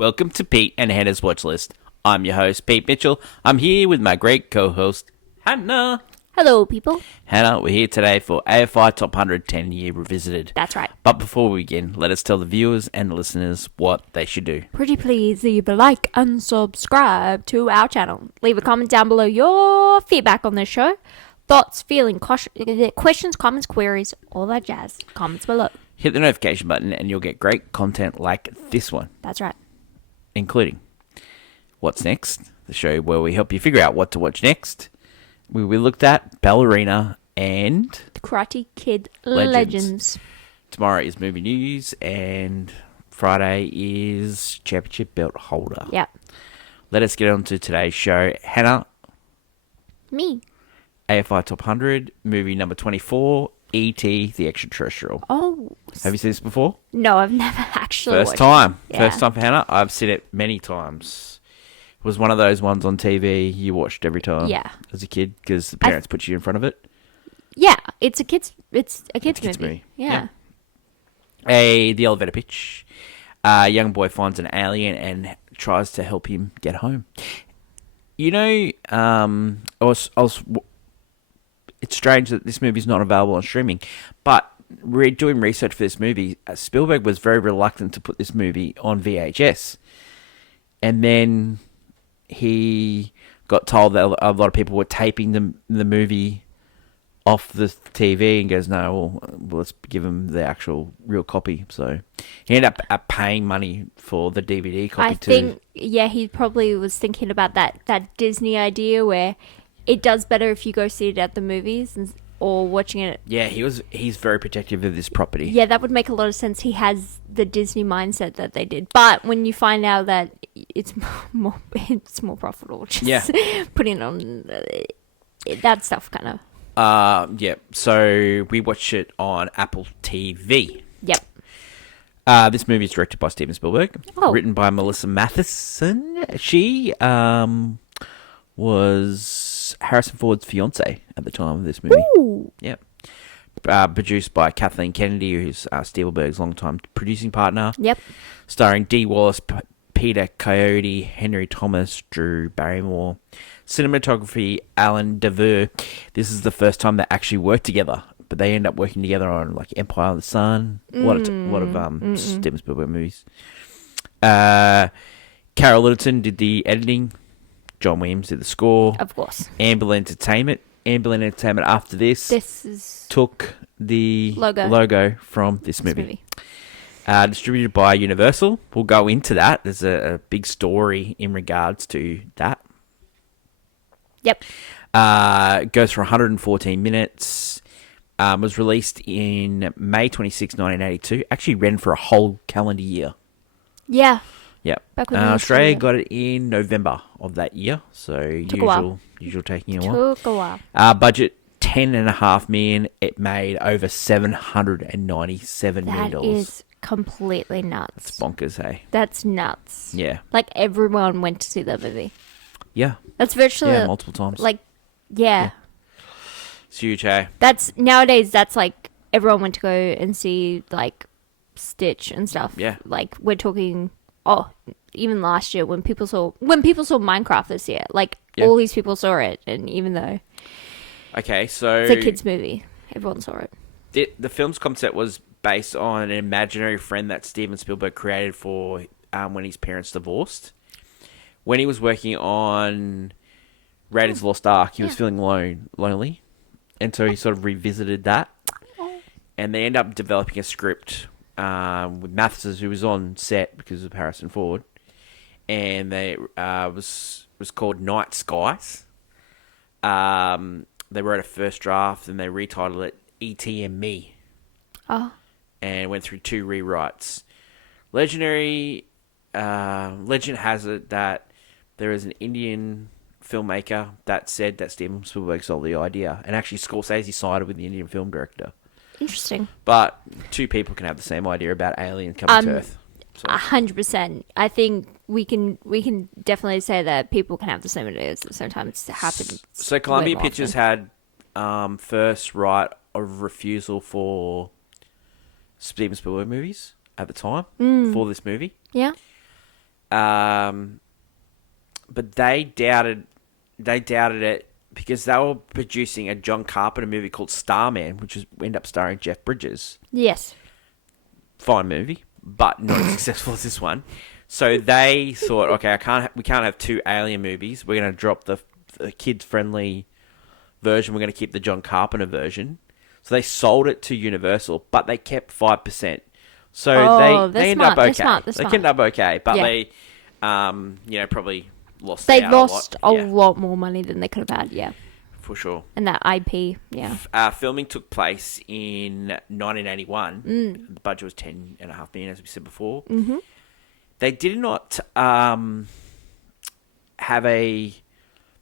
Welcome to Pete and Hannah's Watchlist. I'm your host, Pete Mitchell. I'm here with my great co-host, Hannah. Hello, people. Hannah, we're here today for AFI Top 100 10-Year Revisited. That's right. But before we begin, let us tell the viewers and listeners what they should do. Pretty please leave a like and subscribe to our channel. Leave a comment down below your feedback on this show. Thoughts, feelings, questions, comments, queries, all that jazz. Comments below. Hit the notification button and you'll get great content like this one. That's right. Including What's Next, the show where we help you figure out what to watch next. We looked at Ballerina and The Karate Kid Legends. Tomorrow is movie news and Friday is championship belt holder. Yeah. Let us get on to today's show. Hannah. Me. AFI Top 100, movie number 24, E.T. the Extra-Terrestrial. Oh. Have you seen this before? No, I've never actually First watched time. it. Yeah. First time for Hannah. I've seen it many times. It was one of those ones on TV you watched every time. Yeah. As a kid because the parents put you in front of it. Yeah, it's a kid's movie. Yeah. The elevator pitch. A young boy finds an alien and tries to help him get home. You know, it's strange that this movie is not available on streaming, but doing research for this movie, Spielberg was very reluctant to put this movie on VHS. And then he got told that a lot of people were taping the movie off the TV and goes, no, well, let's give him the actual real copy. So he ended up paying money for the DVD copy too. I think, he probably was thinking about that Disney idea where it does better if you go see it at the movies or watching it. Yeah, he's very protective of this property. Yeah, that would make a lot of sense. He has the Disney mindset that they did. But when you find out that it's more profitable, just putting on that stuff kind of. So we watched it on Apple TV. Yep. This movie is directed by Steven Spielberg. Oh. Written by Melissa Matheson. She was Harrison Ford's fiance at the time of this movie. Ooh. Yep. Produced by Kathleen Kennedy, who's Spielberg's longtime producing partner. Yep. Starring Dee Wallace, Peter Coyote, Henry Thomas, Drew Barrymore. Cinematography, Alan Devere. This is the first time they actually worked together, but they end up working together on like Empire of the Sun. A lot of Steven Spielberg movies. Carol Littleton did the editing. John Williams did the score. Of course. Amblin Entertainment. After this took the logo from this movie. Distributed by Universal. We'll go into that. There's a big story in regards to that. Yep. Goes for 114 minutes. Was released in May 26, 1982. Actually ran for a whole calendar year. Yeah. Yep. Australia got it in November of that year. So usual taking a while. Took a while. Budget $10.5 million. It made over $797 million. That is completely nuts. That's bonkers, hey? That's nuts. Yeah. Like everyone went to see that movie. Yeah. That's virtually multiple times. Yeah. It's huge, hey? That's nowadays. That's like everyone went to go and see like Stitch and stuff. Yeah. Like we're talking. Oh, even last year when people saw Minecraft this year, all these people saw it, and even though it's a kids movie, everyone saw it. The film's concept was based on an imaginary friend that Steven Spielberg created for when his parents divorced. When he was working on Raiders of the Lost Ark, he was feeling lonely, and so he sort of revisited that, and they end up developing a script with Matheson, who was on set because of Harrison Ford, and they was called Night Skies. They wrote a first draft and they retitled it E.T. and Me. Oh. And went through 2 rewrites. Legend has it that there is an Indian filmmaker that said that Steven Spielberg sold the idea, and actually Scorsese sided with the Indian film director. Interesting. But 2 people can have the same idea about alien coming to Earth. 100%. I think we can definitely say that people can have the same ideas at the same time. It's happened. So Columbia Pictures had first right of refusal for Steven Spielberg movies at the time for this movie. Yeah. But they doubted it because they were producing a John Carpenter movie called Starman, which ended up starring Jeff Bridges. Yes. Fine movie, but not as successful as this one. So they thought, okay, we can't have two Alien movies. We're going to drop the kid-friendly version. We're going to keep the John Carpenter version. So they sold it to Universal, but they kept 5%. So they ended up okay. They ended up okay, but they, probably lost. They lost a lot more money than they could have had. Yeah, for sure. And that IP, yeah. Filming took place in 1981. The budget was $10.5 million, as we said before. Mm-hmm. They did not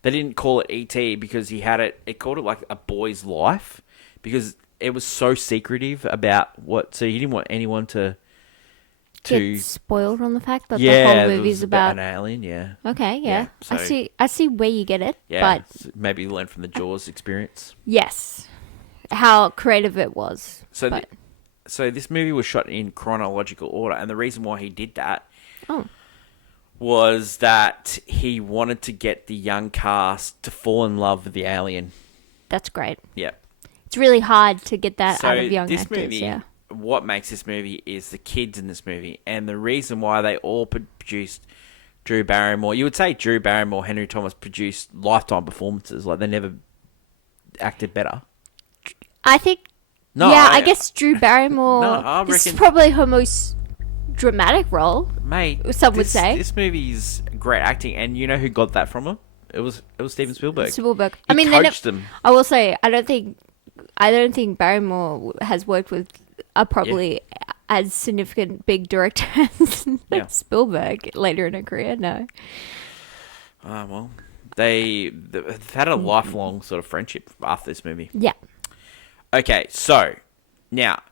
They didn't call it E.T. because he had it. It called it like A Boy's Life because it was so secretive about what. So he didn't want anyone to get spoiled on the fact that the whole movie's about an alien. Yeah. Okay. Yeah. So, I see where you get it. Yeah. But maybe learn from the Jaws experience. Yes. How creative it was. So this movie was shot in chronological order, and the reason why he did that was that he wanted to get the young cast to fall in love with the alien. That's great. Yeah. It's really hard to get that out of young this actors. Movie, what makes this movie is the kids in this movie, and the reason why they all produced Drew Barrymore. You would say Drew Barrymore, Henry Thomas produced lifetime performances. Like, they never acted better. I think... No, yeah, I guess Drew Barrymore... this is probably her most dramatic role, mate. Some would say this movie's great acting, and you know who got that from her? It was Steven Spielberg. He coached them. I will say, I don't think Barrymore has worked with a probably as significant big director as Spielberg later in her career. No. Well, they've had a lifelong sort of friendship after this movie. Yeah. Okay, so now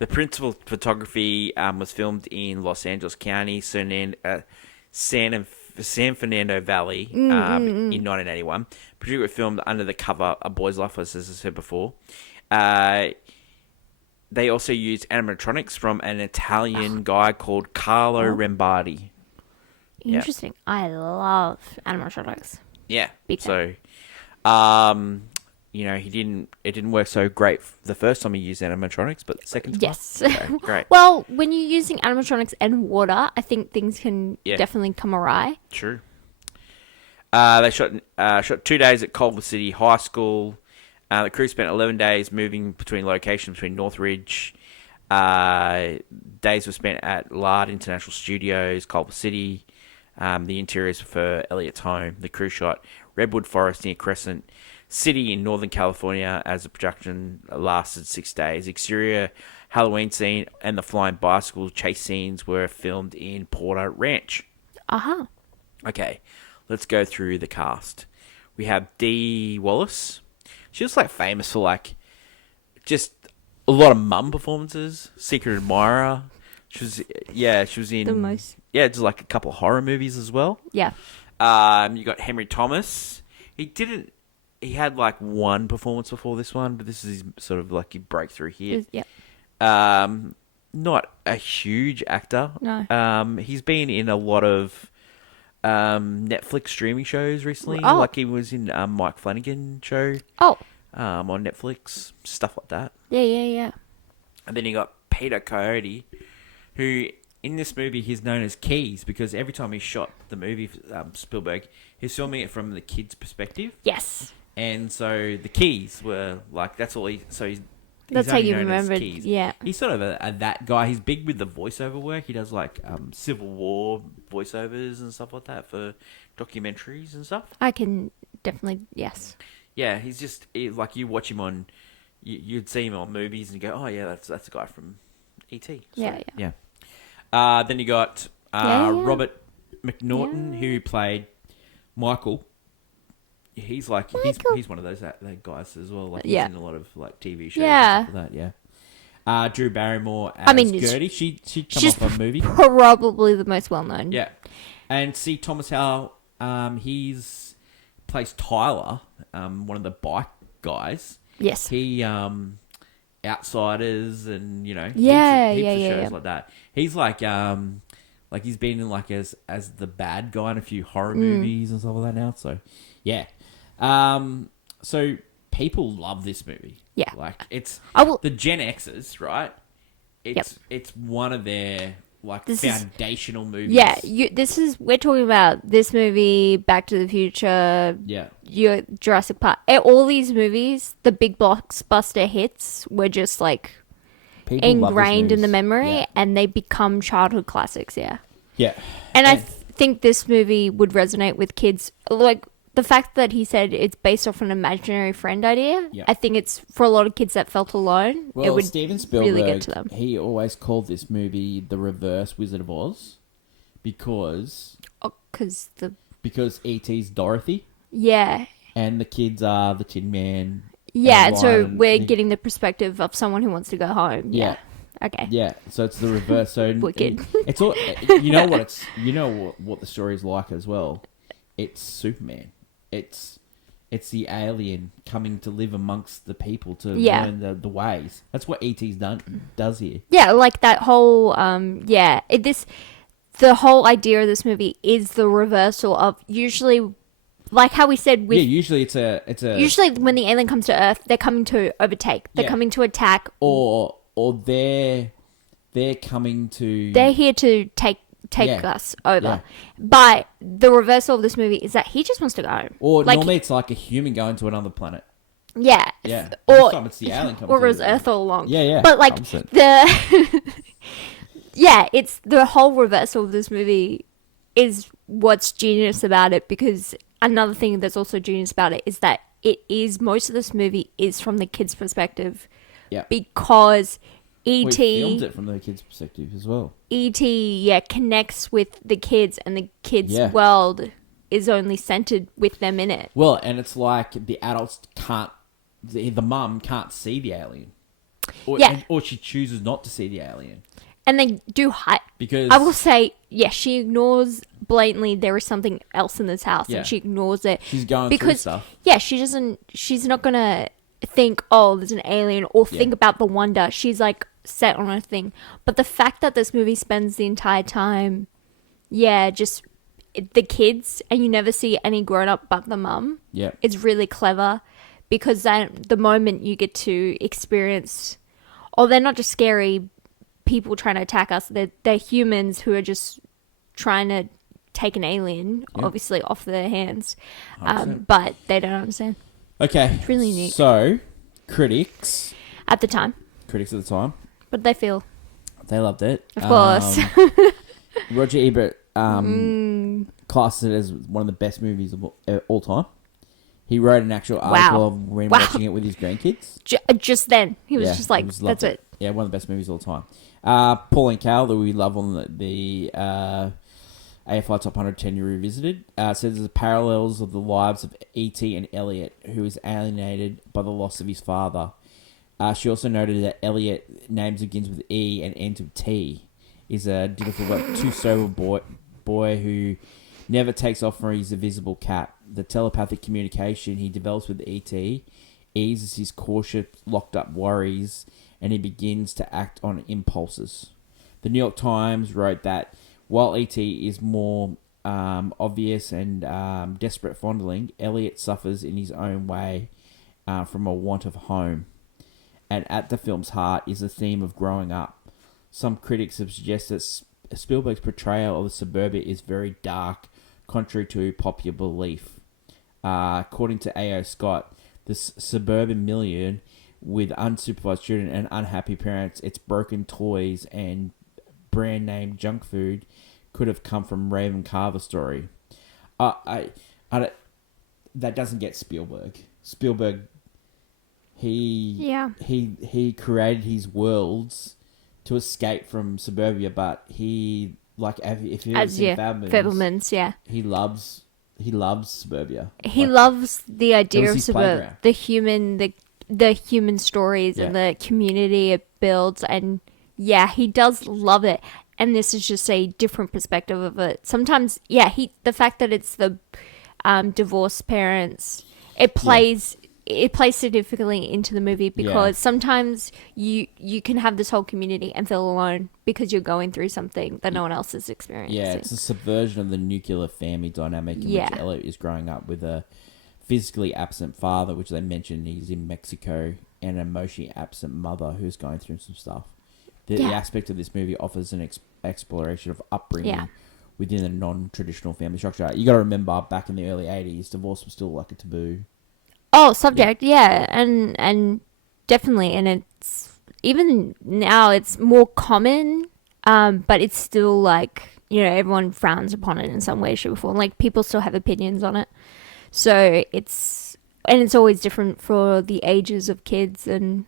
the principal photography was filmed in Los Angeles County, San Fernando Valley in 1981. Produced was filmed under the cover A Boy's Life, as I said before. They also used animatronics from an Italian guy called Carlo Rambardi. Interesting. Yep. I love animatronics. Yeah. Big fan. It didn't work so great the first time he used animatronics, but the second time, yes, okay, great. Well, when you're using animatronics and water, I think things can definitely come awry. True. They shot 2 days at Culver City High School. The crew spent 11 days moving between locations between Northridge. Days were spent at Lard International Studios, Culver City. The interiors were for Elliot's home. The crew shot Redwood Forest near Crescent City in Northern California as the production lasted 6 days. Exterior Halloween scene and the flying bicycle chase scenes were filmed in Porter Ranch. Uh-huh. Okay, let's go through the cast. We have Dee Wallace. She was famous for just a lot of mum performances. Secret Admirer. She was in the most. Yeah, just a couple of horror movies as well. Yeah. You got Henry Thomas. He had one performance before this one, but this is his sort of his breakthrough here. Yeah. Not a huge actor. No. He's been in a lot of Netflix streaming shows recently. Oh. He was in Mike Flanagan show. Oh. On Netflix, stuff like that. Yeah. And then you got Peter Coyote, who in this movie he's known as Keys because every time he shot the movie, Spielberg, he's filming it from the kid's perspective. Yes. And so the Keys were that's all he. So he's that's how you remembered. Yeah. He's sort of a that guy. He's big with the voiceover work. He does Civil War voiceovers and stuff like that for documentaries and stuff. I can definitely yes. Yeah, he's just you watch him on. You'd see him on movies and go, oh yeah, that's a guy from E.T. So, yeah. Then you got Robert McNaughton who played Michael. He's he's one of those guys as well. He's in a lot of TV shows. And stuff like that. Yeah. Drew Barrymore as Gertie. She'd come off a movie. Probably the most well known. Yeah. And see Thomas Howell. He's plays Tyler, one of the bike guys. Yes. He Outsiders and heaps of shows like that. He's Like he's been in like as the bad guy in a few horror movies and stuff like that now. So yeah. So people love this movie. Yeah. Like it's will, the Gen X's, right? It's one of their like foundational movies. Yeah, we're talking about this movie, Back to the Future, your Jurassic Park. All these movies, the big blockbuster hits were just like people ingrained in the memory, and they become childhood classics. Yeah. And I think this movie would resonate with kids. Like the fact that he said it's based off an imaginary friend idea, I think it's for a lot of kids that felt alone. Well, it would Steven Spielberg, really get to them. He always called this movie the reverse Wizard of Oz because E.T.'s Dorothy. Yeah. And the kids are the Tin Man. Yeah, so we're getting the perspective of someone who wants to go home. Yeah. Okay. Yeah, so it's the reverse. So wicked. It's all what the story is like as well. It's Superman. It's the alien coming to live amongst the people to learn the ways. That's what E.T.'s does here. Yeah, like that whole the whole idea of this movie is the reversal of usually, like how we said with usually it's a usually when the alien comes to Earth, they're coming to overtake. They're coming to attack, or they're coming to. They're here to take us over. Yeah. But the reversal of this movie is that he just wants to go home. Or normally it's like a human going to another planet. Yeah. Yeah. Or this time it's the alien coming or it was Earth all along. Yeah. But like 100%. It's the whole reversal of this movie is what's genius about it, because another thing that's also genius about it is that most of this movie is from the kid's perspective. Yeah. Because E.T. We filmed it from the kids' perspective as well. E.T. connects with the kids, and the kids' world is only centered with them in it. Well, and it's like the adults can't, the mum can't see the alien, or she chooses not to see the alien, and they do hide. Because I will say, she ignores blatantly there is something else in this house, and she ignores it. She's going through stuff. Yeah, she's not gonna think, oh, there's an alien, or think about the wonder. She's like set on a thing. But the fact that this movie spends the entire time just the kids, and you never see any grown up but the mum, it's really clever, because then the moment you get to experience, they're not just scary people trying to attack us, they're humans who are just trying to take an alien obviously off their hands, but they don't understand. Okay. It's really neat. So, critics at the time. But they loved it. Of course. Roger Ebert classes it as one of the best movies of all time. He wrote an actual article of when watching it with his grandkids. Just then. He was just like, that's it. Yeah, one of the best movies of all time. Paul and Cal, that we love on the AFI Top 100 10 Revisited, says there's parallels of the lives of E.T. and Elliot, who is alienated by the loss of his father. She also noted that Elliot, names begins with E and ends with T, is a dutiful but too sober boy who never takes off for his invisible cap. The telepathic communication he develops with E.T. eases his cautious, locked-up worries, and he begins to act on impulses. The New York Times wrote that while E.T. is more obvious and desperate fondling, Elliot suffers in his own way from a want of home. And at the film's heart is the theme of growing up. Some critics have suggested that Spielberg's portrayal of the suburbia is very dark, contrary to popular belief. According to A.O. Scott, this suburban milieu with unsupervised children and unhappy parents, its broken toys and brand name junk food could have come from Raven Carver's story. That doesn't get Spielberg. Spielberg, he created his worlds to escape from suburbia, but he, like, if you ever seen Fabelmans, he loves suburbia. He loves the idea of suburbia, the human stories and the community it builds, and he does love it. And this is just a different perspective of it. Sometimes, the fact that it's the divorced parents, it plays it plays significantly into the movie because sometimes you can have this whole community and feel alone because you're going through something that no one else is experiencing. Yeah, it's a subversion of the nuclear family dynamic in which Elliot is growing up with a physically absent father, which they mentioned he's in Mexico, and an emotionally absent mother who's going through some stuff. The aspect of this movie offers an exploration of upbringing within a non-traditional family structure. You got to remember, back in the early 80s, divorce was still like a taboo. Oh, subject, and definitely, and it's even now it's more common, but it's still like, you know, everyone frowns upon it in some way, shape, or form. Like, people still have opinions on it, so it's always different for the ages of kids and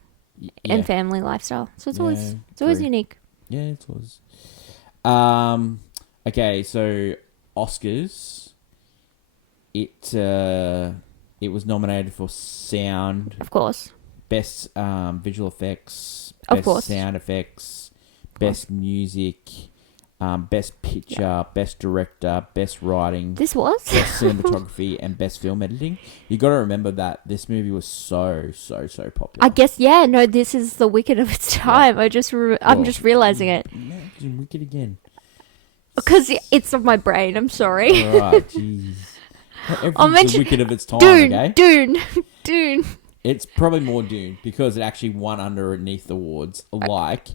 family lifestyle. So it's always unique. Yeah, it was. Okay, so Oscars. It was nominated for sound, of course, best visual effects, of best course, sound effects, best music, best picture, best director, best writing. This was best cinematography and best film editing. You got to remember that this movie was so popular. I guess no, this is the Wicked of its time. I'm just realizing it. Imagine Wicked again. Because it's on my brain. I'm sorry. Right, jeez. Everything's the Wicked of its time, okay? Dune. It's probably more Dune because it actually won underneath awards, like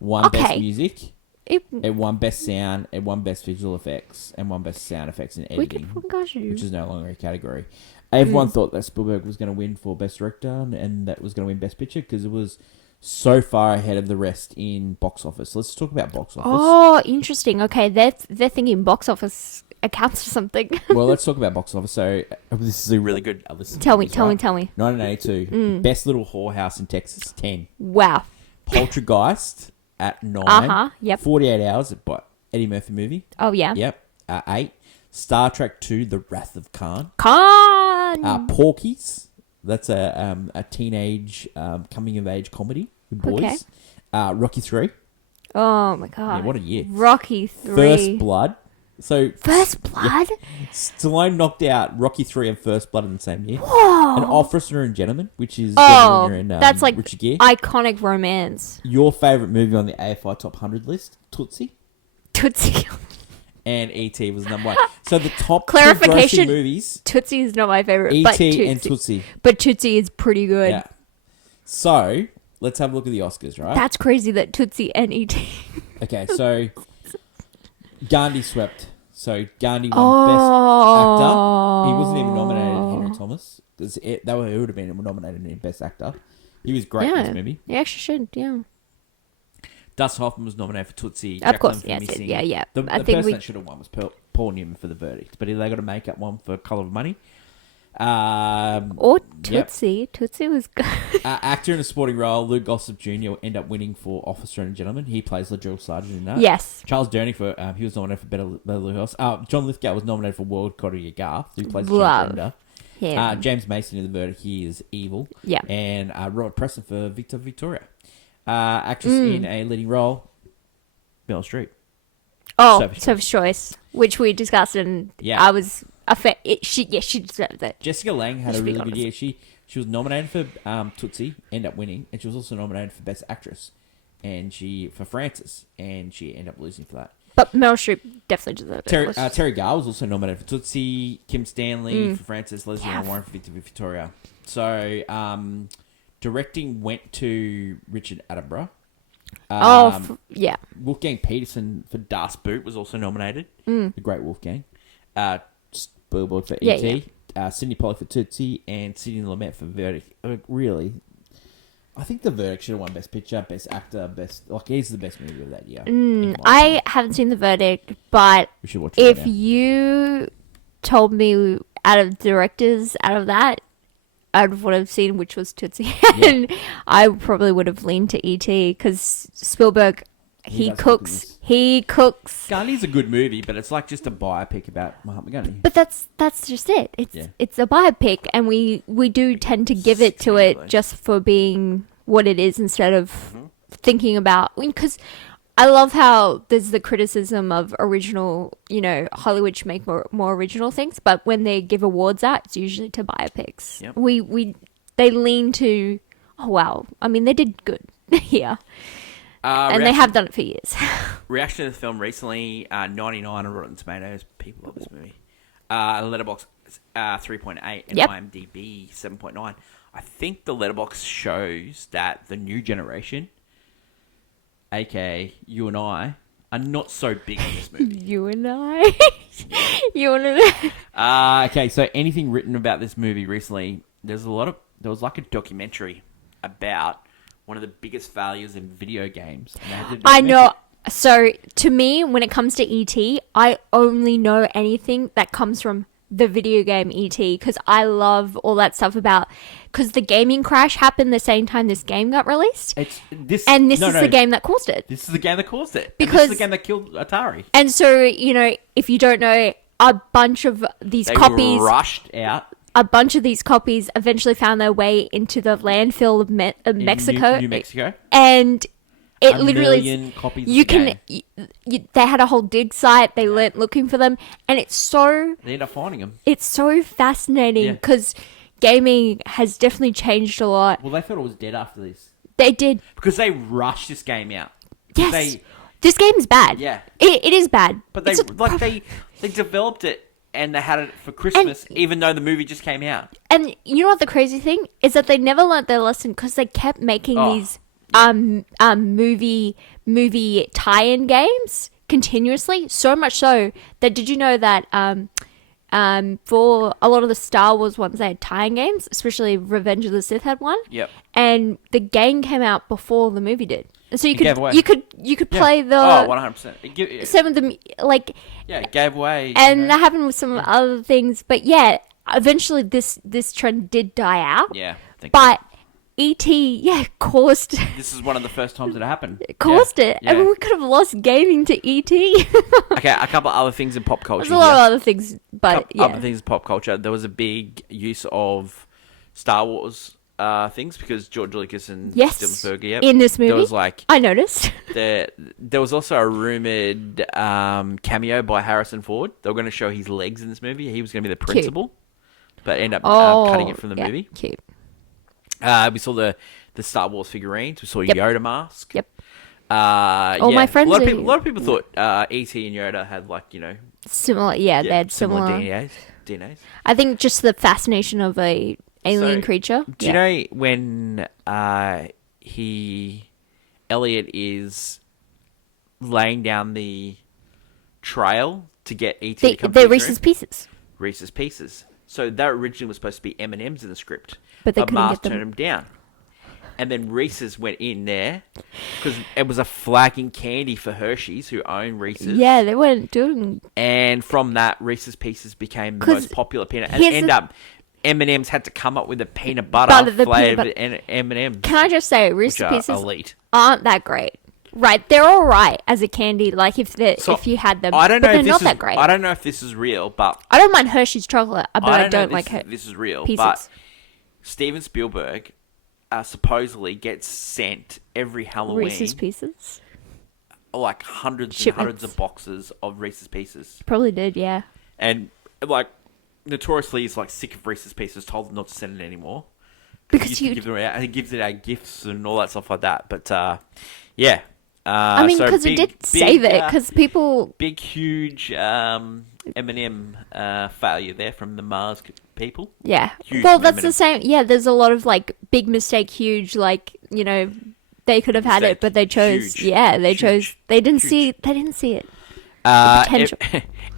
best music, it won best sound, it won best visual effects, and won best sound effects and editing, which is no longer a category. Everyone thought that Spielberg was going to win for best director and that was going to win best picture because it was so far ahead of the rest in box office. Let's talk about box office. Oh, interesting. Okay, they're thinking box office accounts for something. Well, let's talk about box office. So this is a really good. Tell me. 1982, Best Little Whorehouse in Texas, 10. Wow. Poltergeist at 9. Yep. 48 Hours, by Eddie Murphy movie. Oh yeah. Yep. 8. Star Trek 2: The Wrath of Khan. Porky's. That's a teenage coming of age comedy with boys. Okay. Rocky 3. Oh my god. Yeah, what a year. Rocky 3. First Blood. So First Blood? Yeah, Stallone knocked out Rocky 3 and First Blood in the same year. Whoa. An Officer and Gentleman, which is that's like Richard Gere. iconic romance. Your favourite movie on the AFI Top 100 list, Tootsie. And E.T. was number 1. So the top clarification, 2 grossing movies. Tootsie is not my favourite. E.T. and Tootsie. But Tootsie is pretty good. Yeah. So let's have a look at the Oscars, right? That's crazy that Tootsie and E.T. Okay, so Gandhi swept. So Gandhi won Best Actor. He wasn't even nominated, Henry Thomas. It would have been nominated in Best Actor. He was great in this movie. Yeah, actually should, yeah. Dustin Hoffman was nominated for Tootsie. Of course, yes. Yeah. The person that should have won was Paul Newman for The Verdict, but they got a make-up one for Colour of Money. Or Tootsie. Yep. Tootsie was good. Actor in a supporting role, Lou Gossett Jr. ended up winning for Officer and Gentleman. He plays the drill sergeant in that. Yes. Charles Durning he was nominated for Beverly Hills. John Lithgow was nominated for World Choreograph. Who plays the transgender. Yeah. James Mason in The Verdict. He is evil. Yeah. And Robert Preston for Victoria. Actress in a leading role, Meryl Streep. Oh, Sophie's Choice, which we discussed, and I was she deserved it. Jessica Lange had a really good year. She was nominated for Tootsie, ended up winning, and she was also nominated for Best Actress, and for Frances, and she ended up losing for that. But Meryl Streep definitely deserved it. Terry Garr was also nominated for Tootsie, Kim Stanley for Frances, Leslie Warren for Victoria. So, directing went to Richard Attenborough. Wolfgang Peterson for Das Boot was also nominated. The great Wolfgang. Spielberg for E.T. Sidney Pollack for Tootsie, and Sidney Lumet for Verdict. Really, I think The Verdict should have won Best Picture, Best Actor, he's the best movie of that year. I haven't seen The Verdict, but we should watch it if you told me out of directors out of that, I would have seen which was Tootsie, and I probably would have leaned to E.T. because Spielberg, he cooks. Gandhi's a good movie, but it's like just a biopic about Mahatma Gandhi. But that's just it. It's a biopic, and we do tend to give it to it just for being what it is instead of thinking about, because I love how there's the criticism of original, Hollywood should make more original things, but when they give awards out, it's usually to biopics. Yep. We they lean to, oh wow, I mean they did good here, and they have done it for years. Reaction to the film recently: 99 on Rotten Tomatoes. People love this movie. Letterboxd 3.8 and IMDb 7.9. I think the Letterboxd shows that the new generation, aka you and I, are not so big on this movie. You and I. You and I. Okay, so anything written about this movie recently? There was like a documentary about one of the biggest failures in video games. I know. So to me, when it comes to E.T., I only know anything that comes from the video game E.T. because I love all that stuff about, because the gaming crash happened the same time this game got released. This is the game that caused it. This is the game that caused it. Because this is the game that killed Atari. And so, you know, if you don't know, a bunch of these copies rushed out. A bunch of these copies eventually found their way into the landfill of Mexico. New Mexico. And it literally, million copies they had a whole dig site. They went looking for them, and they ended up finding them. It's so fascinating because gaming has definitely changed a lot. Well, they thought it was dead after this. They did, because they rushed this game out. Yes, this game is bad. Yeah, it is bad. But they developed it. And they had it for Christmas, even though the movie just came out. And you know what the crazy thing is, that they never learnt their lesson because they kept making these movie tie-in games continuously. So much so that, did you know that for a lot of the Star Wars ones, they had tie-in games, especially Revenge of the Sith had one. Yep. And the game came out before the movie did. So you could play the 100%. Some of them, like, it gave away, and that happened with some other things. But yeah, eventually this trend did die out. Yeah, but E.T. caused. This is one of the first times it happened. Caused it. I mean, we could have lost gaming to E.T. Okay, a couple of other things in pop culture. There's a lot of other things, but other things in pop culture. There was a big use of Star Wars things because George Lucas and Steven Spielberg. In this movie, there was I noticed. There was also a rumored cameo by Harrison Ford. They were going to show his legs in this movie. He was going to be the principal, but end up cutting it from the movie. Cute. We saw the Star Wars figurines. We saw Yoda mask. Yep. My friends. A lot of people thought E.T. and Yoda had similar. Yeah, they had similar DNAs. I think just the fascination of a alien creature. Do you know when Elliot is laying down the trail to get E.T. to come to Reese's Pieces. Reese's Pieces. So that originally was supposed to be M&M's in the script, but they couldn't Mars get them. turned them down. And then Reese's went in there because it was a flagging candy for Hershey's, who own Reese's. Yeah, they weren't doing. And from that, Reese's Pieces became the most popular peanut. And M&M's had to come up with a peanut butter flavored M&M's. Can I just say, Reese's Pieces elite. Aren't that great? Right, they're all right as a candy. Like if you had them, but they're not that great. I don't know if this is real, but I don't mind Hershey's chocolate, but I don't like it. This is real, Pieces. but Steven Spielberg supposedly gets sent every Halloween Reese's Pieces, like hundreds and hundreds of boxes of Reese's Pieces. Probably did, yeah. And notoriously, he's sick of Reese's Pieces, told them not to send it anymore because he gives it out. He gives it out gifts and all that stuff like that. But yeah. I mean, because it did save it, because people... Big, huge M&M failure there from the Mars people. Yeah. Huge well, that's M&M. the same... Yeah, there's a lot of, big mistake, huge, they could have had it, but they chose... chose... They didn't see it. The potential.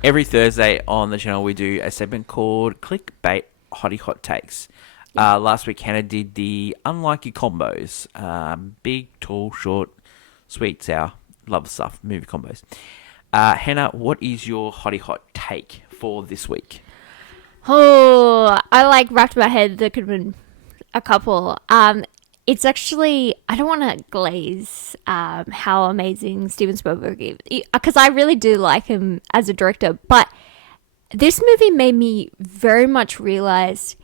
Every Thursday on the channel, we do a segment called Clickbait Hottie Hot Takes. Last week, Hannah did the unlikely combos. Big, tall, short... Sweet, sour, love the stuff, movie combos. Hannah, what is your hottie hot take for this week? Oh, I wrapped my head. There could have been a couple. It's actually, I don't want to glaze how amazing Steven Spielberg is, because I really do like him as a director, but this movie made me very much realize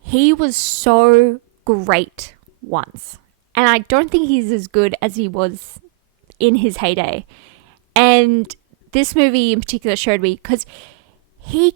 he was so great once. And I don't think he's as good as he was in his heyday. And this movie in particular showed me, because he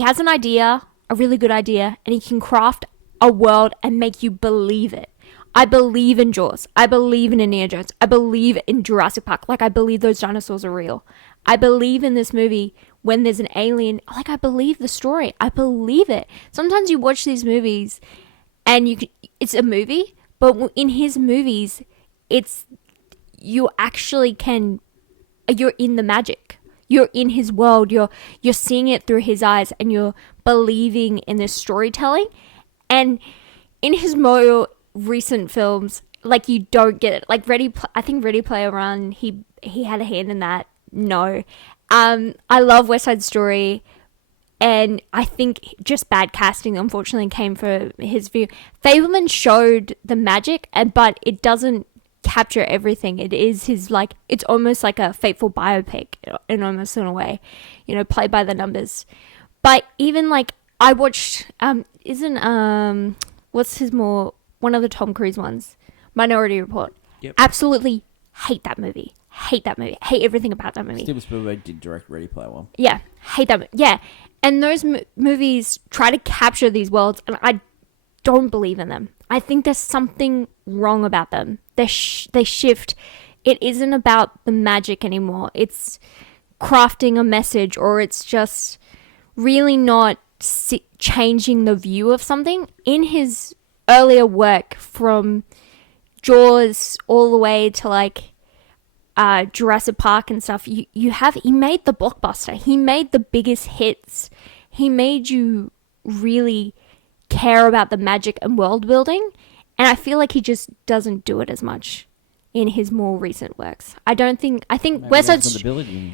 has an idea, a really good idea, and he can craft a world and make you believe it. I believe in Jaws. I believe in Indiana Jones. I believe in Jurassic Park. Like, I believe those dinosaurs are real. I believe in this movie when there's an alien. Like, I believe the story. I believe it. Sometimes you watch these movies and it's a movie, but in his movies, you actually can, you're in the magic. You're in his world. You're seeing it through his eyes, and you're believing in this storytelling. And in his more recent films, like, you don't get it. Like I think Ready Player One, he had a hand in that. No. I love West Side Story, and I think just bad casting, unfortunately, came for his view. Fableman showed the magic, but it doesn't capture everything. It is his, like, it's almost like a fateful biopic in almost in a way, played by the numbers. But even, like, I watched, what's his more, one of the Tom Cruise ones, Minority Report. Yep. Absolutely hate that movie. Hate everything about that movie. Steven Spielberg did direct Ready Player One. Yeah, hate that. Yeah, and those movies try to capture these worlds, and I don't believe in them. I think there's something wrong about them. They shift. It isn't about the magic anymore. It's crafting a message, or it's just really not changing the view of something. In his earlier work, from Jaws all the way to, like, Jurassic Park and stuff, he made the blockbuster. He made the biggest hits. He made you really care about the magic and world building, and I feel like he just doesn't do it as much in his more recent works. I think West Side Story.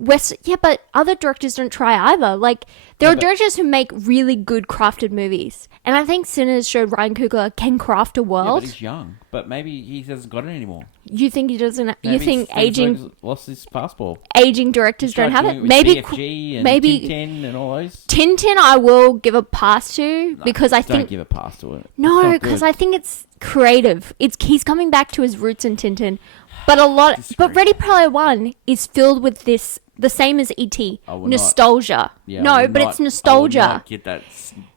But other directors don't try either. Like, there are directors who make really good crafted movies, and I think Sinners showed Ryan Coogler can craft a world. Yeah, but he's young. But maybe he hasn't got it anymore. You think he doesn't? Maybe you think aging lost his passport? Aging directors don't have it. Maybe BFG and maybe Tintin and all those. Tintin, I will give a pass to, because I think don't give a pass to it. No, because I think it's creative. He's coming back to his roots in Tintin, but Ready Player One is filled with this. The same as E.T. Nostalgia. It's nostalgia. I will not get that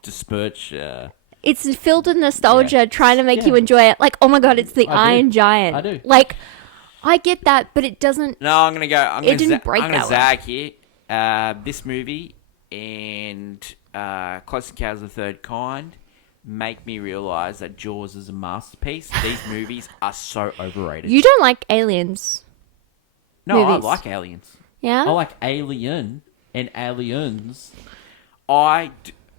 disperch. It's filled with nostalgia, trying to make you enjoy it. Like, oh my god, it's the Iron Giant. I do. Like, I get that, but it doesn't. No, I'm gonna go. It didn't break that way. I'm gonna zag here. This movie and Close Encounters of the Third Kind make me realise that Jaws is a masterpiece. These movies are so overrated. You don't like Aliens? No, movies. I like Aliens. Yeah? I like Alien and Aliens. I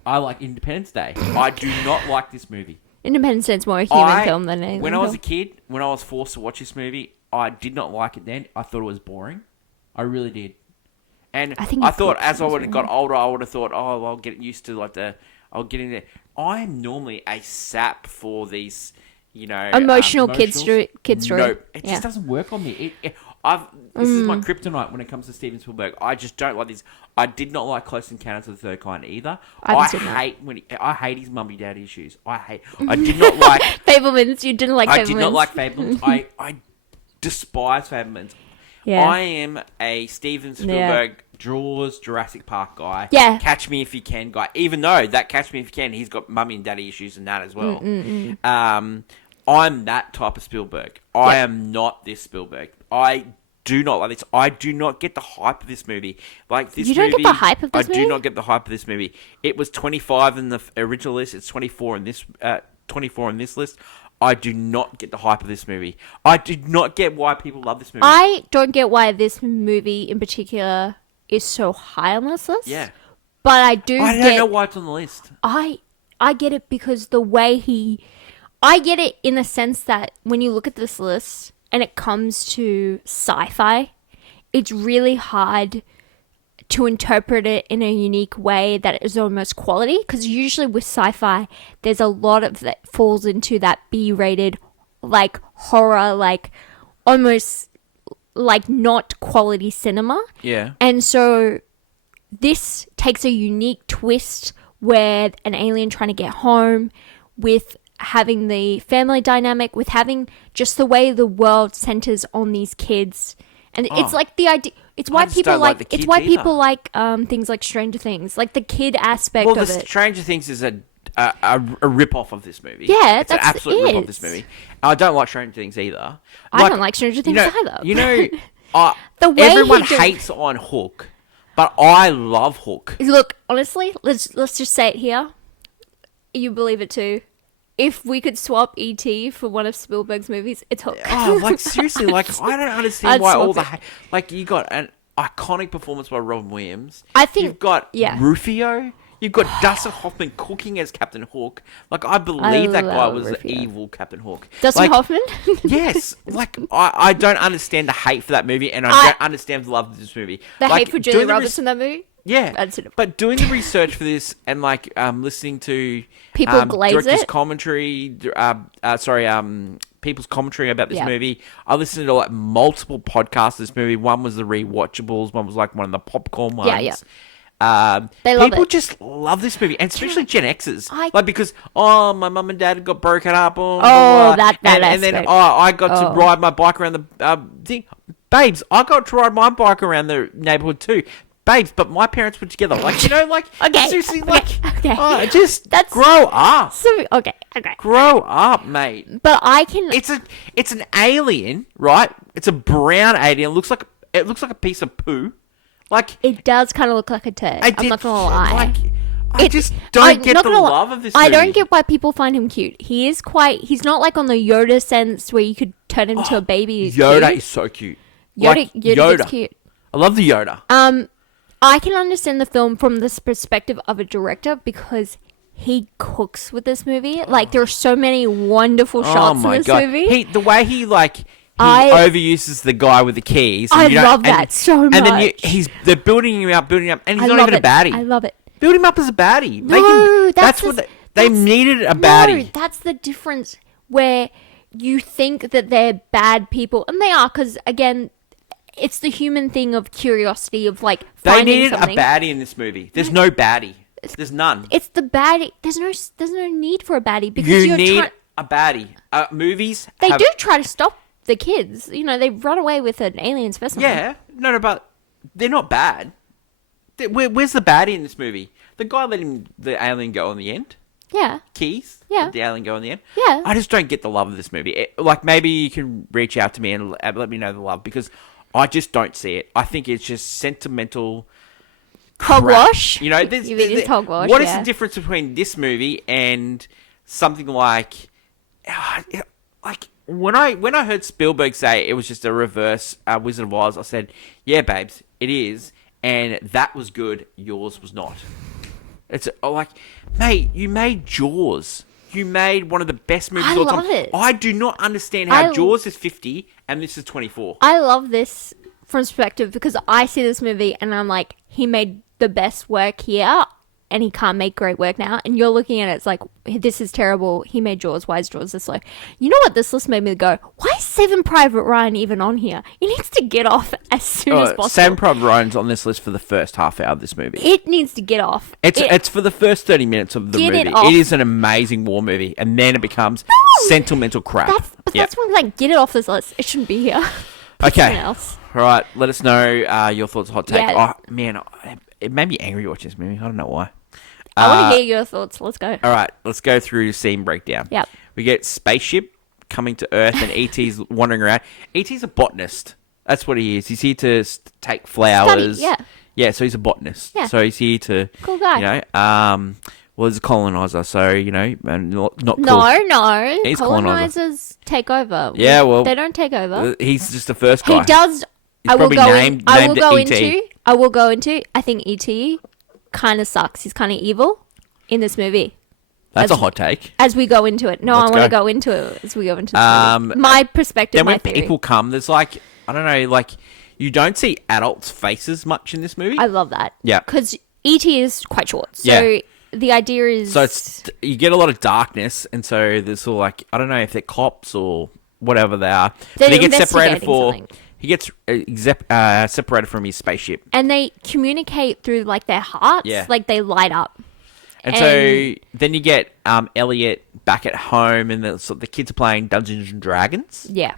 like Independence Day. I do not like this movie. Independence Day's more a human film than an alien When film. I was a kid, when I was forced to watch this movie, I did not like it then. I thought it was boring. I really did. And I thought as I would have got older, I would have thought, oh, I'll get used to, like, I'll get in there. I'm normally a sap for these, emotional kid story. No, it just doesn't work on me. This is my kryptonite when it comes to Steven Spielberg. I just don't like this. I did not like Close Encounters of the Third Kind either. I hate his mummy daddy issues. I did not like Fablemans. You didn't like Fablemans. I did not like Fablemans. I despise Fablemans. Yeah. I am a Steven Spielberg Jaws, Jurassic Park guy. Yeah. Catch Me If You Can guy. Even though that Catch Me If You Can, he's got mummy and daddy issues and that as well. I'm that type of Spielberg. I am not this Spielberg. I do not like this. I do not get the hype of this movie. Like this movie. You don't get the hype of this movie? I do not get the hype of this movie. It was 25 in the original list. It's 24 in this 24 in this list. I do not get the hype of this movie. I do not get why people love this movie. I don't get why this movie in particular is so high on this list. Yeah. But I don't know why it's on the list. I get it because the way I get it in the sense that when you look at this list and it comes to sci-fi, it's really hard to interpret it in a unique way that is almost quality. Because usually with sci-fi, there's a lot of that falls into that B-rated, like, horror, like, almost, like, not quality cinema. Yeah. And so this takes a unique twist where an alien trying to get home, with having the family dynamic, with having just the way the world centers on these kids. And it's like the idea. It's why people like. It's why people like things like Stranger Things, like the kid aspect of it. Stranger Things is a rip-off of this movie. Yeah, it's an absolute rip-off of this movie. I don't like Stranger Things either. I don't like Stranger Things either. You know, the way everyone hates on Hook, but I love Hook. Look, honestly, let's just say it here. You believe it too. If we could swap E.T. for one of Spielberg's movies, it's Hook. Oh, like seriously, like I don't understand why all the like you got an iconic performance by Robin Williams. I think you've got Rufio. You've got Dustin Hoffman cooking as Captain Hook. Like, I believe that guy was the evil Captain Hook. Dustin Hoffman? Yes. Like, I don't understand the hate for that movie, and I don't understand the love of this movie. The hate for Julia Roberts in that movie? Yeah. But doing the research for this and, like, listening to... People glaze director's it? commentary... people's commentary about this movie. I listened to, like, multiple podcasts of this movie. One was the Rewatchables. One was, like, one of the popcorn ones. Yeah. They love people it. just love this movie, and especially Gen X's. Like, because my mum and dad got broken up. That and then I got to ride my bike around the thing. Babes, I got to ride my bike around the neighborhood too. Babes, but my parents were together. Like, you know, like seriously, just grow up. Okay. Grow up, mate. But I can. It's an alien, right? It's a brown alien. It looks like a piece of poo. Like, it does kind of look like a turd. I'm not gonna lie. Like, I just don't get the love of this movie. I don't get why people find him cute. He's not like on the Yoda sense where you could turn him into a baby. Yoda is so cute. Yoda's cute. I love the Yoda. I can understand the film from this perspective of a director because he cooks with this movie. Like, there are so many wonderful shots in this movie. The way he overuses the guy with the keys. I love that so much. And then they're building him up, and he's not even a baddie. I love it. Build him up as a baddie. No, that's what they needed a baddie. No, that's the difference where you think that they're bad people, and they are, because again, it's the human thing of curiosity of like finding something. They needed a baddie in this movie. There's no baddie. There's none. It's the baddie. There's no need for a baddie because you need a baddie. Movies. They do try to stop the kids. You know, they run away with an alien specimen. Yeah, no, but they're not bad. Where's the baddie in this movie? The guy letting the alien go in the end. Yeah. Keys. Yeah. The alien go in the end. Yeah. I just don't get the love of this movie. Like, maybe you can reach out to me and let me know the love, because I just don't see it. I think it's just sentimental hogwash. You know, it's hogwash. What is the difference between this movie and something like when I heard Spielberg say it was just a reverse Wizard of Oz, I said, "Yeah, babes, it is," and that was good. Yours was not. It's like, mate, you made Jaws. You made one of the best movies of all time. I love it. I do not understand how Jaws is 50 and this is 24. I love this from perspective because I see this movie and I'm like, he made the best work here and he can't make great work now. And you're looking at it, it's like, this is terrible. He made Jaws. Why is Jaws this low? You know what? This list made me go, why is Saving Private Ryan even on here? He needs to get off as soon as possible. Saving Private Ryan's on this list for the first half hour of this movie. It needs to get off. It's for the first 30 minutes of the movie. It is an amazing war movie. And then it becomes sentimental crap. That's when, like, get it off this list. It shouldn't be here. Okay. Else. All right. Let us know your thoughts on Hot Take. Yeah. Oh, man, it made me angry watching this movie. I don't know why. I want to hear your thoughts. Let's go. All right, let's go through scene breakdown. Yep. We get spaceship coming to Earth and E.T.'s wandering around. E.T.'s a botanist. That's what he is. He's here to take flowers. Study, yeah, so he's a botanist. Yeah. So he's here to... Cool guy. You know, well, he's a colonizer, so, you know, not cool. No. He's colonizers take over. Yeah, well... They don't take over. He's just the first guy. He does... I will go into... I think E.T. kind of sucks. He's kind of evil in this movie. That's a hot take. As we go into it. No, I want to go into it as we go into this movie. My perspective, then my when theory. people come, there's like, I don't know, like, you don't see adults' faces much in this movie. I love that. Yeah. Because E.T. is quite short. So the idea is... So you get a lot of darkness, and so there's all like, I don't know if they're cops or whatever they are. They're but he gets separated something. He gets separated from his spaceship. And they communicate through, like, their hearts. Yeah. Like, they light up. And so then you get Elliot back at home, and the kids are playing Dungeons and Dragons. Yeah.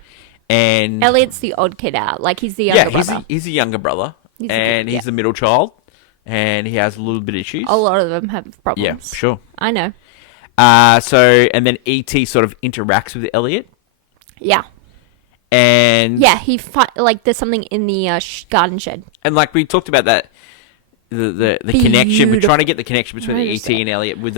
And Elliot's the odd kid out. Like, he's the younger brother. He's a younger brother. He's the middle child. And he has a little bit of issues. A lot of them have problems. Yeah, sure. I know. And then E.T. sort of interacts with Elliot. Yeah. And yeah, there's something in the garden shed. And like we talked about that, the connection. We're trying to get the connection between E.T. and Elliot with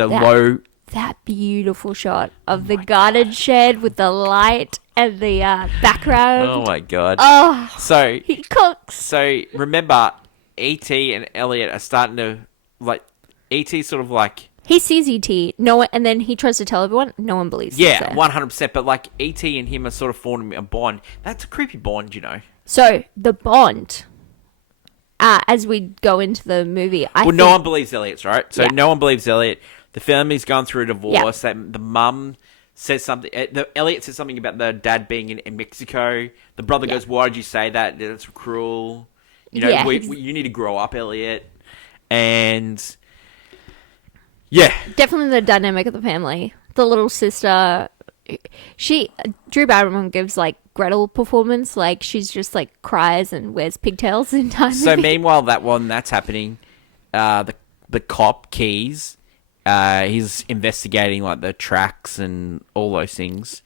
that beautiful shot of the garden shed with the light and the background. Oh my god! Oh, so he cooks. So remember, E.T. and Elliot are starting to like. E.T. sort of like he sees E.T. and then he tries to tell everyone. No one believes. Yeah, 100%. But like E.T. and him are sort of forming a bond. That's a creepy bond, you know. So the bond. As we go into the movie, no one believes Elliot's right. So no one believes Elliot. The family's gone through a divorce. Yeah. The mum says something. Elliot says something about the dad being in Mexico. The brother goes, "Why did you say that? That's cruel. You know, you need to grow up, Elliot." And yeah, definitely the dynamic of the family. The little sister, Drew Barrymore gives like Gretel performance. Like she's just like cries and wears pigtails in time. So meanwhile, that's happening. The cop Keys. He's investigating like the tracks and all those things,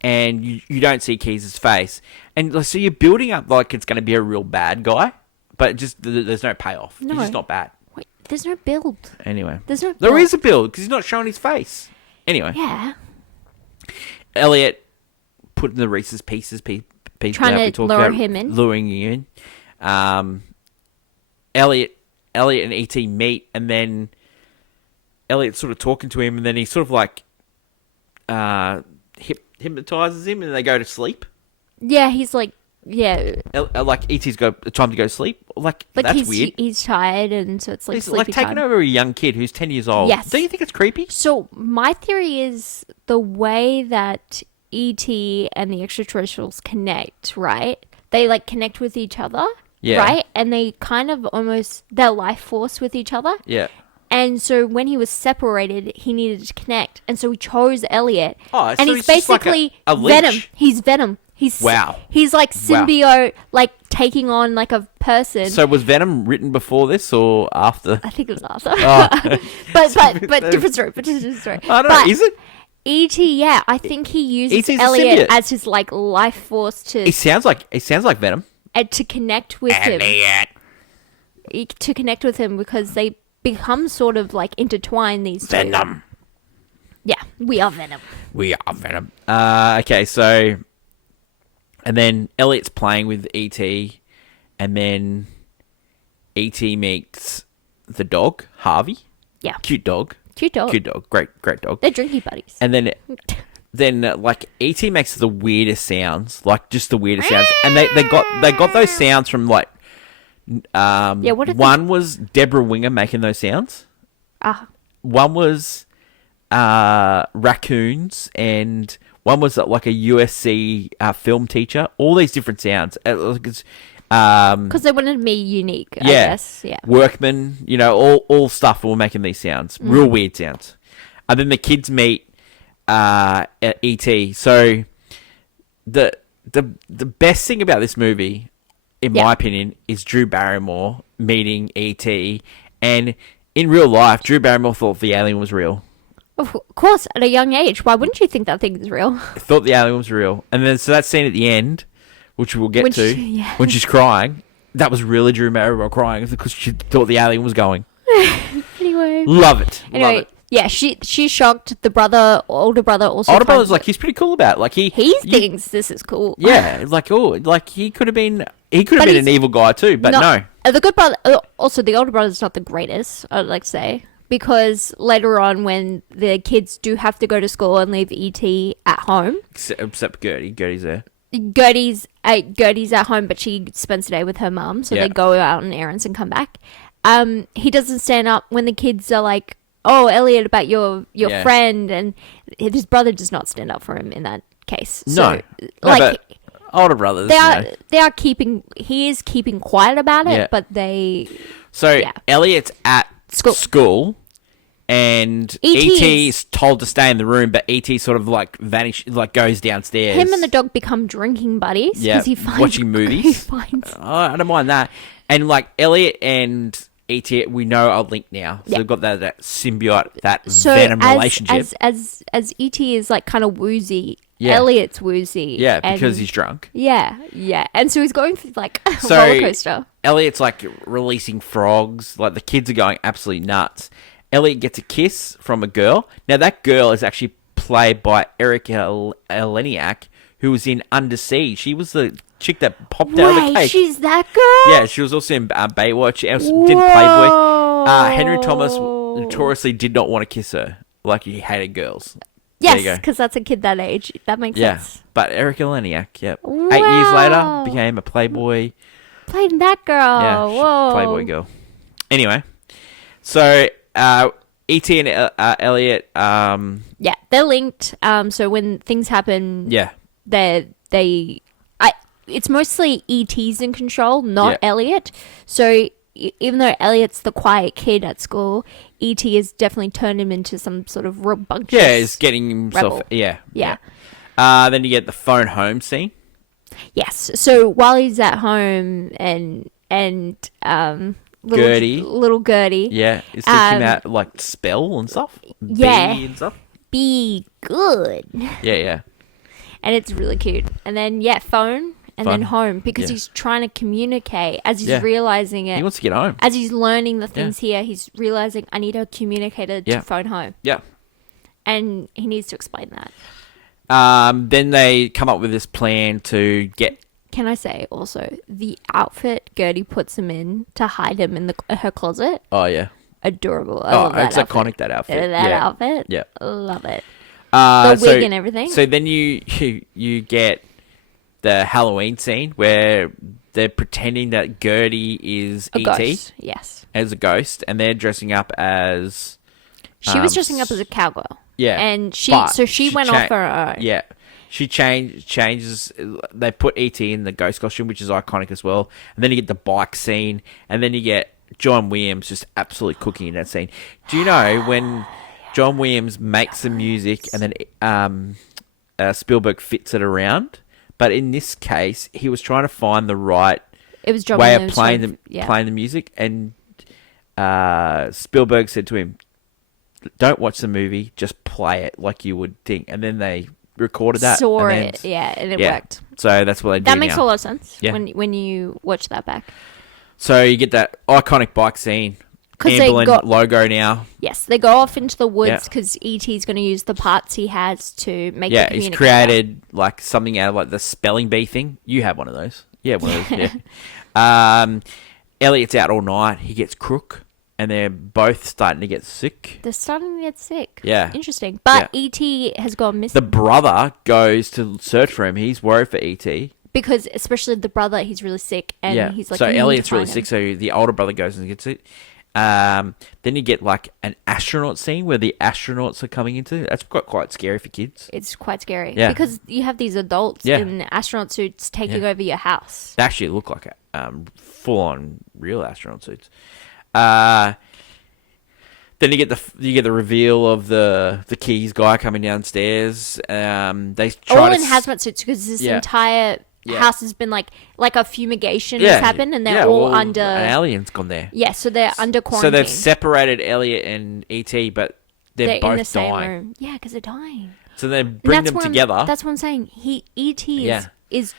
and you don't see Keys' face, and so you're building up like it's going to be a real bad guy, but just there's no payoff. No. He's just not bad. Wait, there's no build. Anyway, there is a build because he's not showing his face. Anyway, yeah. Elliot putting the Reese's Pieces trying to lure him in, luring you in. Elliot and E.T. meet, and then Elliot's sort of talking to him, and then he sort of like hypnotizes him, and they go to sleep. Yeah, he's like, yeah. Like E.T.'s time to go to sleep. Like that's weird. He's tired, and so it's like he's like taking over a young kid who's 10 years old. Yes. Don't you think it's creepy? So my theory is the way that E.T. and the extraterrestrials connect, right? They like connect with each other, right? And they kind of almost their life force with each other. Yeah. And so when he was separated, he needed to connect. And so he chose Elliot. Oh, and so he's basically like a Venom. He's Venom. He's like symbiote, like taking on like a person. So was Venom written before this or after? I think it was after. Oh. but different story. I don't know. Is it? E.T. Yeah, I think he uses Elliot as his like life force to. It sounds like Venom. And to connect with Elliot. him. To connect with him because they become sort of like intertwined, these two. Venom. Yeah, we are Venom. Okay, so and then Elliot's playing with E.T. and then E.T. meets the dog, Harvey. Yeah. Cute dog. Great dog. They're drinking buddies. And then like E.T. makes the weirdest sounds, like just the weirdest sounds. And they got those sounds from like one was Deborah Winger making those sounds. One was raccoons, and one was like a USC film teacher. All these different sounds. Because they wanted to be unique, I guess. Yeah. Workmen, you know, all stuff were making these sounds. Real weird sounds. And then the kids meet at E.T. So the best thing about this movie, in my opinion, is Drew Barrymore meeting E.T. And in real life, Drew Barrymore thought the alien was real. Of course, at a young age. Why wouldn't you think that thing is real? Thought the alien was real. And then so that scene at the end, which we'll get to, when she's crying, that was really Drew Barrymore crying because she thought the alien was going. Anyway. Love it. Yeah, she's shocked. The older brother also. Older brother's like, he's pretty cool about it. Like he thinks this is cool. Yeah, like he could have been an evil guy too, but no. The good brother, also the older brother's not the greatest, I'd like to say, because later on when the kids do have to go to school and leave E.T. at home, except Gertie's there. Gertie's at home, but she spends the day with her mum, so they go out on errands and come back. He doesn't stand up when the kids are like, "Oh, Elliot, about your friend," and his brother does not stand up for him in that case. So, but older brothers, they are keeping. He is keeping quiet about it, but they. So Elliot's at school. And E.T. is told to stay in the room, but E.T. sort of like goes downstairs. Him and the dog become drinking buddies. Yeah, he finds, watching movies. I don't mind that. And like Elliot and E.T. we know are linked now. So Yeah. they've got that symbiote, that venom relationship. As E.T. is like kind of woozy, Yeah. Elliot's woozy. Yeah, and- because he's drunk. Yeah, yeah. And so he's going through like a So roller coaster. Elliot's like releasing frogs. Like the kids are going absolutely nuts. Elliot gets a kiss from a girl. Now that girl is actually played by Erica Eleniak, who was in Under Siege. She was the chick that popped out of the cake. She's that girl? Yeah, she was also in Baywatch. She also did Playboy. Henry Thomas notoriously did not want to kiss her. Like he hated girls. There you Yes, go. because that's a kid that age. That makes Yeah, sense. but Erica Leniak, yep. Wow. 8 years later, became a Playboy. Played that girl. Yeah, Whoa. Playboy girl. Anyway, so E.T. and Elliot, Yeah, they're linked. So when things happen, yeah, it's mostly E.T.'s in control, not Yeah. Elliot. So even though Elliot's the quiet kid at school, E.T. has definitely turned him into some sort of rambunctious. yeah, he's getting himself. Rebel. Yeah, Yeah. Then you get the phone home scene. Yes. So while he's at home and little Gertie, Yeah, he's teaching him out like spell and stuff. Yeah. Be and stuff. be good. Yeah. And it's really cute. And then phone and then home, because Yeah. he's trying to communicate as he's Yeah. realizing it. He wants to get home. As he's learning the things here, he's realizing I need a communicator to Yeah. phone home. Yeah. And he needs to explain that. Then they come up with this plan to get. Can I say also the outfit Gertie puts him in to hide him in her closet? Oh yeah. Adorable. I love that it's outfit. iconic, that outfit. That Yeah. outfit. Yeah. Love it. The wig and everything. So then you get the Halloween scene where they're pretending that Gertie is A E.T. ghost. Yes. as a ghost, and they're dressing up as. She was dressing up as a cowgirl. Yeah. And she but went off her own. Yeah. She changes. They put E.T. in the ghost costume, which is iconic as well. And then you get the bike scene, and then you get John Williams just absolutely cooking in that scene. Do you know when John Williams makes the music and then Spielberg fits it around? But in this case, he was trying to find the right It was John way Williams of playing the music, and Spielberg said to him, "Don't watch the movie, just play it like you would think." And then they recorded that, Saw and it, and it worked. So that's what they do. That makes now. a lot of sense. Yeah. When you watch that back. So you get that iconic bike scene. 'Cause they Amblin got- logo now. Yes, they go off into the woods Yeah. because E.T.'s going to use the parts he has to make Yeah, the he's communicator. created like something out of like the spelling bee thing. You have one of those. Yeah, one of those. Yeah. Elliot's out all night. He gets crook, and they're both starting to get sick. They're starting to get sick. Yeah. Interesting. But Yeah. E.T. has gone missing. The brother goes to search for him. He's worried for E.T. Because especially the brother, he's really sick. And Yeah. he's like, so "You need to Elliot's really find sick, him." so the older brother goes and gets it. Then you get like an astronaut scene where the astronauts are coming into. That's quite scary for kids. It's quite scary. Yeah. Because you have these adults Yeah. in astronaut suits taking over your house. They actually look like full-on real astronaut suits. Then you get the reveal of the keys guy coming downstairs. They try All to in hazmat suits because this Yeah. entire Yeah. house has been like a fumigation has happened and they're all under. An alien's gone there. Yeah, so they're under So quarantine. they've separated Elliot and ET, but they're both in the same dying. room. Yeah, because they're dying. So they And bring them what together. That's what I'm saying. E.T. Yeah. is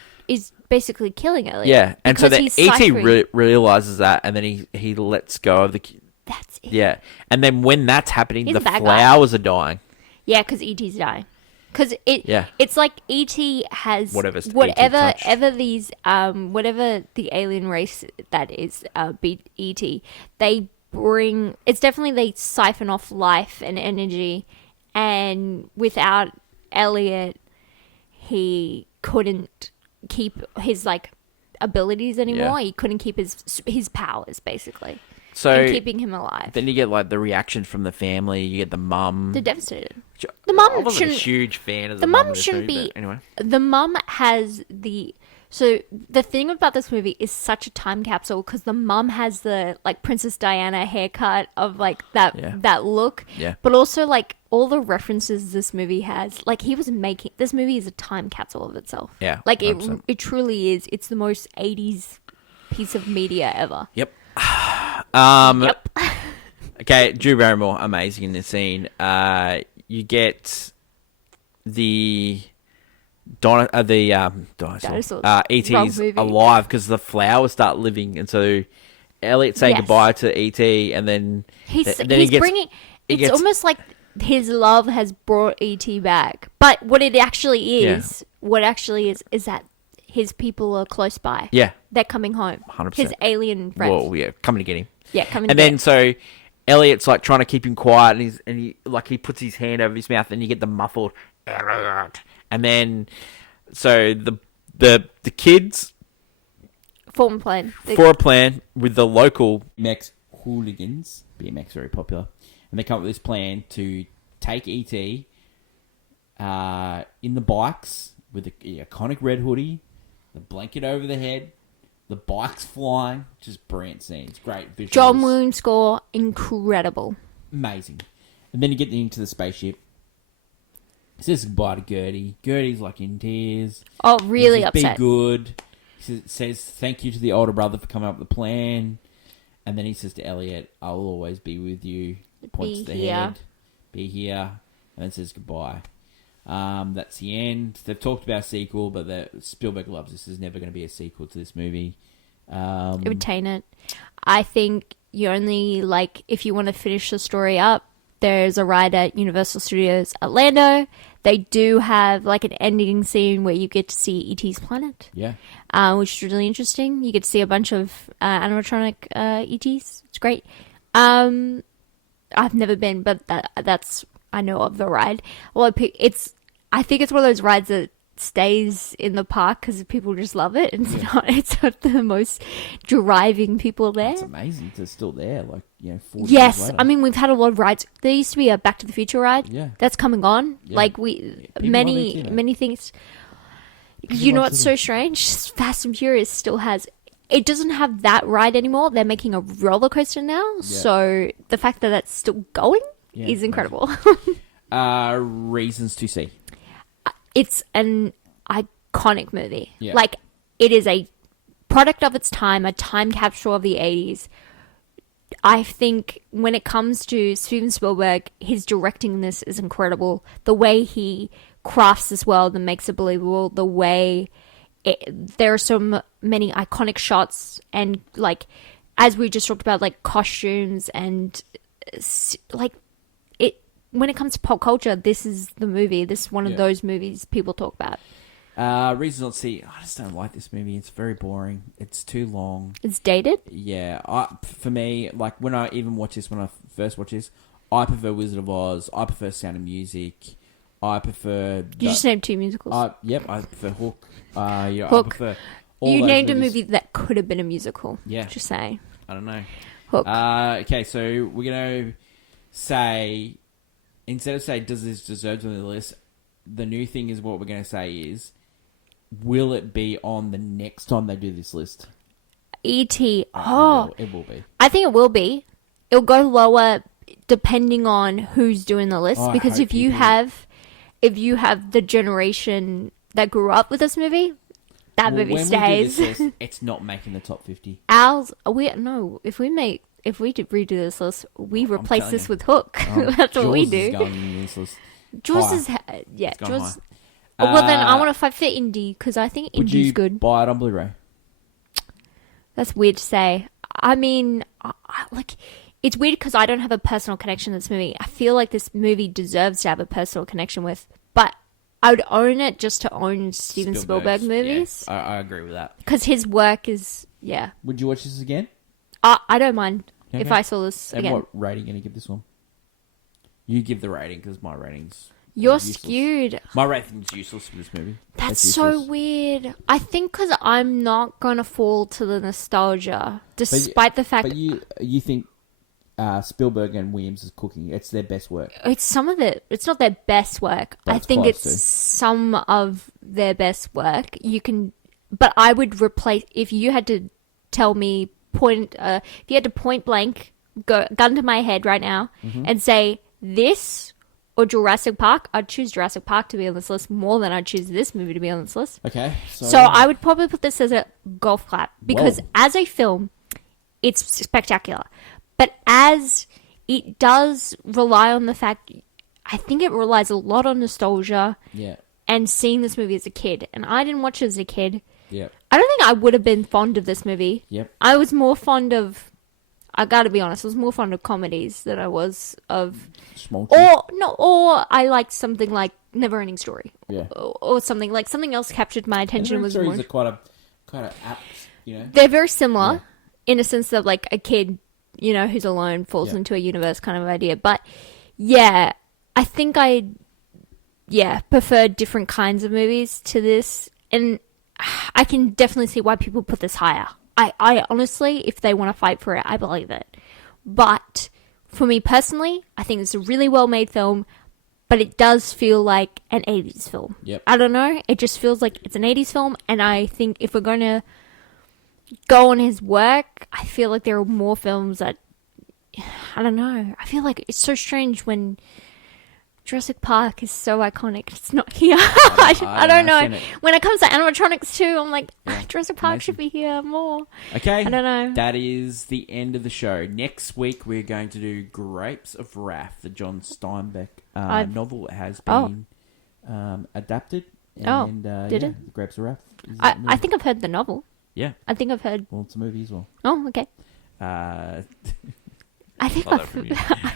basically killing Elliot. Yeah, and so because the he's ET ciphering. realizes that, and then he lets go of the. That's it. Yeah, and then when that's happening, He's the a bad guy. flowers are dying. Yeah, because E.T.'s dying. Because Yeah. it's like E.T. has Whatever ET whatever touched. ever these whatever the alien race that is E.T. they bring. It's definitely they siphon off life and energy, and without Elliot, he couldn't keep his abilities anymore. Yeah. He couldn't keep his powers basically. So And keeping him alive. then you get like the reaction from the family. You get the mum. They're devastated. The mum I wasn't a shouldn't- huge fan of the mum mum in this shouldn't movie, be- but anyway. The mum has so the thing about this movie is such a time capsule because the mum has the Princess Diana haircut of that look. Yeah. But also all the references this movie has. He was making this movie is a time capsule of itself. Yeah, It truly is. It's the most 80s piece of media ever. Yep. Yep. Okay, Drew Barrymore, amazing in this scene. You get the dinosaur. ET's alive because the flowers start living, and so Elliot's saying goodbye to ET, and then it's almost like his love has brought ET back. But what it actually is, is that his people are close by. Yeah, they're coming home. 100%. His alien friends. Well, yeah, coming to get him. Yeah, coming. And then so Elliot's like trying to keep him quiet, and he puts his hand over his mouth, and you get the muffled, and then so the kids form a plan with the local BMX hooligans. BMX very popular, and they come up with this plan to take ET in the bikes with the iconic red hoodie, the blanket over the head, the bikes flying, just brilliant scenes, great visuals. John Williams score, incredible, amazing. And then you get into the spaceship. He says goodbye to Gertie. Gertie's like in tears. Oh, really upset. Be good. He says thank you to the older brother for coming up with the plan. And then he says to Elliot, "I'll always be with you." Points to the head. Be here. And then says goodbye. That's the end. They've talked about a sequel, but Spielberg loves this. There's never going to be a sequel to this movie. Retain it. I think you only, if you want to finish the story up, there's a ride at Universal Studios Orlando. They do have an ending scene where you get to see E.T.'s planet. Yeah. Which is really interesting. You get to see a bunch of animatronic E.T.'s. It's great. I've never been, but that's I know of the ride. Well, I think it's one of those rides that stays in the park because people just love it. It's not the most driving people there. It's amazing it's still there, 40 yes, years later. I mean, we've had a lot of rides. There used to be a Back to the Future ride. Yeah. That's come and gone. Yeah. Many things. You know what's so strange? Fast and Furious still has... It doesn't have that ride anymore. They're making a roller coaster now. Yeah. So the fact that that's still going is incredible. Reasons to see. It's an iconic movie. Yeah. It is a product of its time, a time capsule of the 80s. I think when it comes to Steven Spielberg, his directing this is incredible. The way he crafts this world and makes it believable, the way there are so many iconic shots and, as we just talked about, costumes and, when it comes to pop culture, this is the movie. This is one of those movies people talk about. Reasons not to see. I just don't like this movie. It's very boring. It's too long. It's dated? Yeah. For me, when I first watch this, I prefer Wizard of Oz. I prefer Sound of Music. I prefer... You just named two musicals. Yep, I prefer Hook. Hook. I prefer all you those named movies. a movie that could have been a musical. Yeah. Just saying. I don't know. Hook. Okay, so we're going to say... Instead of saying, does this deserve to be on the list, the new thing is what we're going to say is, will it be on the next time they do this list? E.T. It will be. I think it will be. It'll go lower depending on who's doing the list. Because if you have the generation that grew up with this movie, that movie stays. We do this list, it's not making the top 50. If we redo this list, we replace this with Hook. That's what we do. Jaws is Jaws. Well, then I want to fight for Indie because I think Indie's good. Would you buy it on Blu-ray? That's weird to say. I mean, it's weird because I don't have a personal connection to this movie. I feel like this movie deserves to have a personal connection with, but I would own it just to own Steven Spielberg movies. Yeah, I agree with that. Because his work is, Would you watch this again? I don't mind if I saw this again. And what rating are you going to give this one? You give the rating because my rating's... You're useless. Skewed. My rating's useless for this movie. That's so weird. I think because I'm not going to fall to the nostalgia, despite the fact... But you think Spielberg and Williams is cooking. It's their best work. It's some of it. It's not their best work. I think it's some of their best work. But I would replace... If you had to tell me... if you had to point blank, gun to my head right now, and say this... or Jurassic Park, I'd choose Jurassic Park to be on this list more than I'd choose this movie to be on this list. Okay. So I would probably put this as a golf clap because as a film, it's spectacular. But as it does rely on the fact, I think it relies a lot on nostalgia. Yeah. And seeing this movie as a kid. And I didn't watch it as a kid. Yep. I don't think I would have been fond of this movie. Yep. I was more fond of, I gotta be honest, I was more fond of comedies than I was of... Or I liked something like Neverending Story. Yeah. Or something else captured my attention. Was more... are quite a apt, They're very similar in a sense of like a kid, who's alone falls into a universe kind of idea. But yeah, I think I prefer different kinds of movies to this. And I can definitely see why people put this higher. I honestly, if they want to fight for it, I believe it. But for me personally, I think it's a really well-made film, but it does feel like an 80s film. Yep. I don't know. It just feels like it's an 80s film, and I think if we're going to go on his work, I feel like there are more films that... I don't know. I feel like it's so strange when... Jurassic Park is so iconic. It's not here. I don't know. When it comes to animatronics too, I'm like, Jurassic Park should be here more. Okay. I don't know. That is the end of the show. Next week, we're going to do Grapes of Wrath, the John Steinbeck novel. It has been adapted. And, did it? Grapes of Wrath. I think I've heard the novel. Yeah. I think I've heard... Well, it's a movie as well. Oh, okay. I think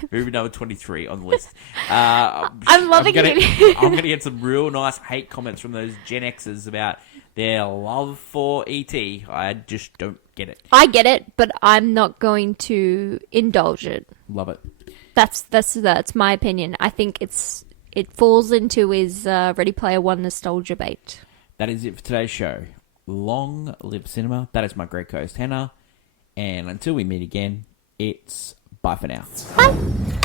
movie number 23 on the list. I'm loving it. I'm going to get some real nice hate comments from those Gen Xers about their love for E.T. I just don't get it. I get it, but I'm not going to indulge it. Love it. That's my opinion. I think it falls into his Ready Player One nostalgia bait. That is it for today's show. Long live cinema. That is my great co-host Hannah. And until we meet again, it's bye for now. Bye.